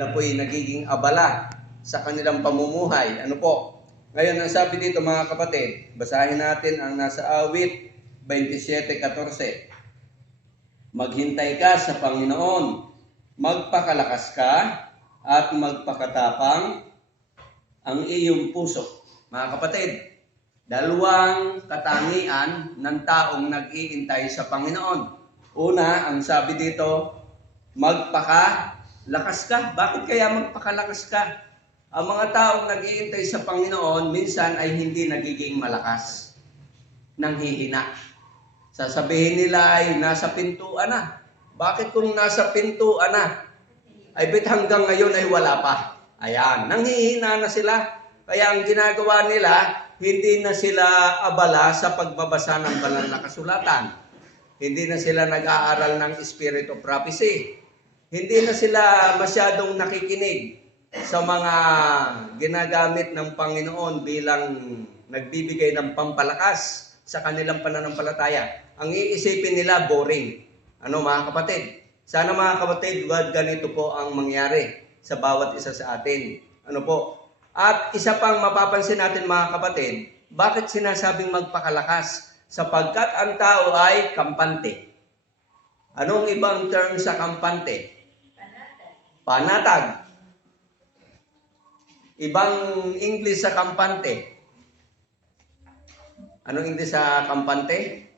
sila po'y nagiging abala sa kanilang pamumuhay. Ano po? Ngayon, ang sabi dito mga kapatid, basahin natin ang nasa awit 27.14. Maghintay ka sa Panginoon, magpakalakas ka at magpakatapang ang iyong puso. Mga kapatid, dalawang katangian ng taong nag-iintay sa Panginoon. Una, ang sabi dito, magpakalakas ka. Bakit kaya magpakalakas ka? Ang mga taong nag-iintay sa Panginoon, minsan ay hindi nagiging malakas. Nanghihina. Sasabihin nila ay nasa pintuan na. Bakit kung nasa pintuan na? Ay bit hanggang ngayon ay wala pa. Ayan, nanghihina na sila. Kaya ang ginagawa nila, hindi na sila abala sa pagbabasa ng banal na kasulatan. Hindi na sila nag-aaral ng Spirit of Prophecy. Hindi na sila masyadong nakikinig sa mga ginagamit ng Panginoon bilang nagbibigay ng pampalakas sa kanilang pananampalataya. Ang iisipin nila, boring. Ano mga kapatid? Sana mga kapatid, wag ganito po ang mangyari sa bawat isa sa atin. Ano po? At isa pang mapapansin natin mga kapatid, bakit sinasabing magpakalakas? Sapagkat ang tao ay kampante. Anong ibang term sa kampante? Panatag. Ibang English sa kampante. Anong English sa kampante?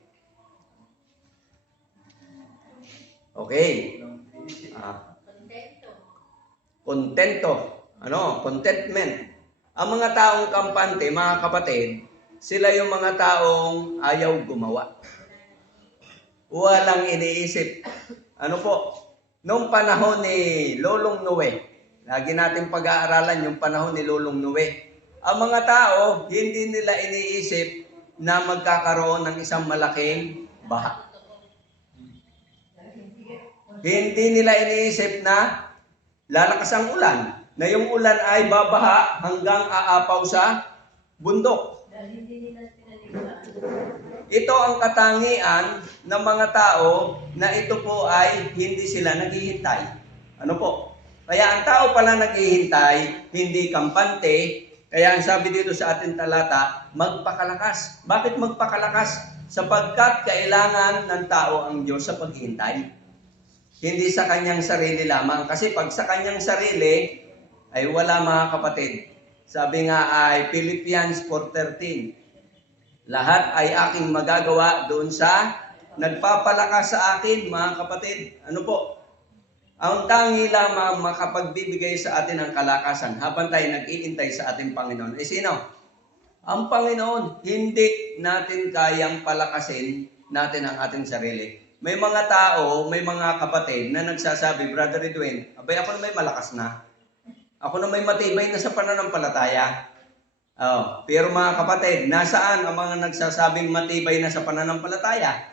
Okay. Ah, kontento. Ano? Contentment. Ang mga taong kampante, mga kapatid, sila yung mga taong ayaw gumawa. Walang iniisip. Ano po? Noong panahon ni Lolong Noe, lagi natin pag-aaralan yung panahon ni Lolong Noe. Ang mga tao, hindi nila iniisip na magkakaroon ng isang malaking baha. Hindi nila iniisip na lalakas ang ulan, na yung ulan ay babaha hanggang aapaw sa bundok. Ito ang katangian ng mga tao na ito po ay hindi sila naghihintay. Ano po? Kaya ang tao pala naghihintay, hindi kampante. Kaya ang sabi dito sa ating talata, magpakalakas. Bakit magpakalakas? Sapagkat kailangan ng tao ang Diyos sa paghihintay. Hindi sa kanyang sarili lamang. Kasi pag sa kanyang sarili, ay wala mga kapatid. Sabi nga ay Philippians 4.13, lahat ay aking magagawa doon sa nagpapalakas sa akin, mga kapatid. Ano po? Ang tangi lamang makapagbibigay sa atin ng kalakasan habang tayo nag-iintay sa ating Panginoon. Eh sino? Ang Panginoon, hindi natin kayang palakasin natin ang ating sarili. May mga tao, may mga kapatid na nagsasabi, Brother Edwin, abay ako na may malakas na. Ako na may matibay na sa pananampalataya. Oh, pero mga kapatid, nasaan ang mga nagsasabing matibay na sa pananampalataya?